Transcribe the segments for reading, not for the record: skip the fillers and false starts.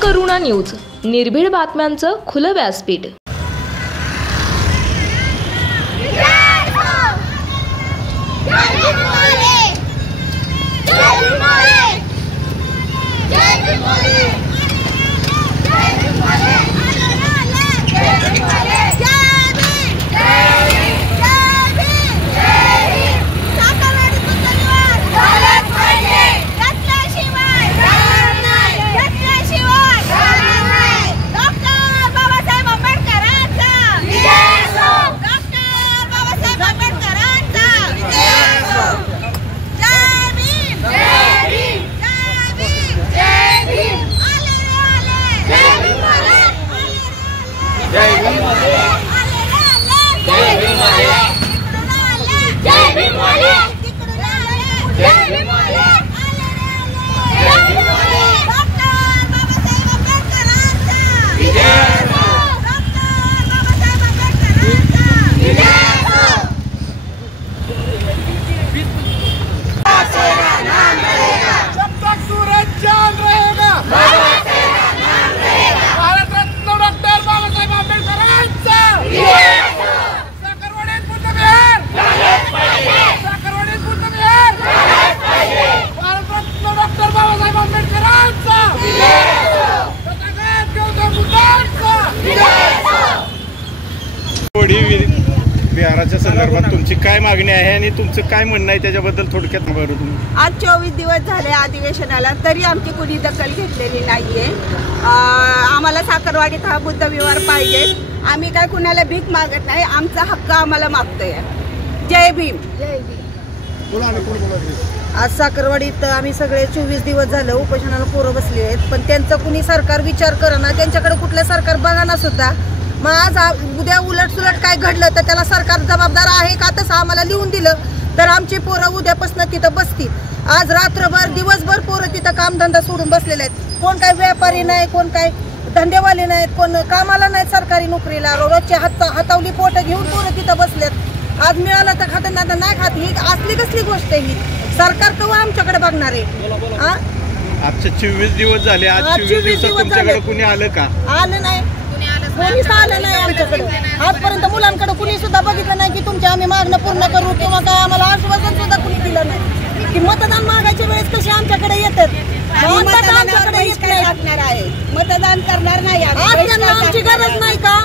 Dhankaruna news, निर्भीड बातम्यांचं खुलं व्यासपीठ। बिहाराच्या संदर्भात तुमची काय मागणी आहे आणि तुमचं काय म्हणणं आहे त्याच्याबद्दल थोडक्यात बरं तुम्ही। आज 24 दिवस झाले अधिवेशनाला, तरी आमची कुणी दखल घेतलेली नाहीये। आम्हाला साखरवाडीत हा बुद्ध विहार पाहिजे। आम्ही काय कुणाला भीक मागत नाही, आमचा हक्क आम्हाला मागतोय। जय भीम। आज साखरवाडीत आम्ही सगळे 24 दिवस झालं उपोषणाला पोरं बसले आहेत, पण त्यांचा कुणी सरकार विचार करना, त्यांच्याकडे कुठलं सरकार बघाना सुद्धा। मग आज उद्या उलट सुलट काय घडलं तर त्याला सरकार जबाबदार आहे का, तसं आम्हाला लिहून दिलं तर आमची पोरं उद्यापासून तिथं बसतील। आज रात्रभर दिवसभर पोरं तिथं कामधंदा सोडून बसलेले आहेत। कोण काय व्यापारी नाही, कोण काय धंदेवाले नाहीत, कोण कामाला नाहीत सरकारी नोकरीला, रोजच्या हातावली पोटं घेऊन पोरं तिथं बसलेत। आज मिळालं तर खात नाही खात, ही असली कसली गोष्ट आहे? ही सरकार केव्हा आमच्याकडे बघणार आहे? आजचे 24 दिवस झाले, आज 24 दिवसात तुमच्याकडे कुणी आलं का? आलं नाही, कोणीच आलं नाही आमच्याकडे आजपर्यंत। मुलांकडे कुणी सुद्धा बघितलं नाही की तुमच्या आम्ही मागणं पूर्ण करू किंवा काय, आम्हाला आश्वासन सुद्धा कुणी दिलं नाही की मतदान मागायच्या वेळेस कसे आमच्याकडे येतात। मतदान करणार नाही, आज त्यांना आमची गरज नाही का?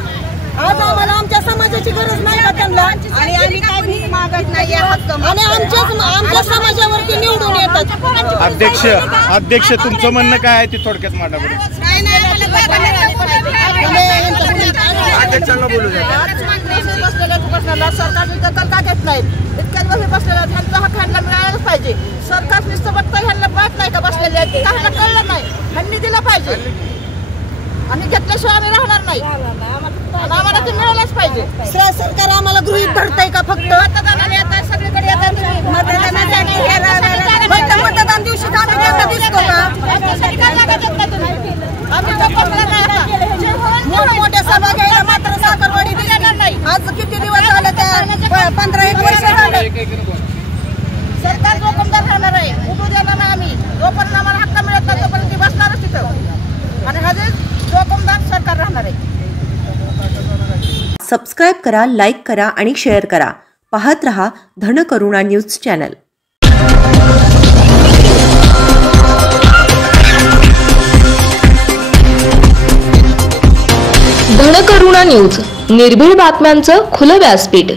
आज आम्हाला आमच्या समाजाची गरज नाही का त्यांना? आणि आम्ही काय भीक मागत नाही, हक्क आणि आमच्या समाजावरती निवडून येतात। अध्यक्ष तुमचं म्हणणं काय आहे ते थोडक्यात मांडाबरोबर। अध्यक्षांना बोलू द्या। सरकारची दखल का घेत नाही? इतक्याच वर्ष बसलेला त्यांचा हक्क ह्यांना मिळायलाच पाहिजे। सरकार नुसतं बघता ह्यांना बघत नाही का बसलेले आहेत, त्यांना कळलं नाही, ह्यांनी दिलं पाहिजे। आम्ही घेतल्याशिवाय आम्ही राहणार नाही, आम्हाला ते मिळालंच पाहिजे। सरकार आम्हाला गृहीत धरतंय का? फक्त मतदानाला येतात, सगळीकडे येतात, फक्त मतदान दिवशी आम्ही त्यांना दिसतो का? मोठ्या सभा घ्यायला मात्र साखरवाडी दिसणार नाही। आज किती दिवस झाले? त्या 15-1 वर्ष झालं। सरकार जोखमदार राहणार आहे, उठू देणार नाही आम्ही। जोपर्यंत आम्हाला हक्क मिळत नाही तोपर्यंत ती बसणारच तिथं, आणि हजे जोखमदार सरकार राहणार आहे। सबस्क्राइब करा, लाईक करा आणि शेअर करा। पाहत रहा Dhankaruna news channel. Dhankaruna news, निर्भीड बातम्यांचं खुलं व्यासपीठ।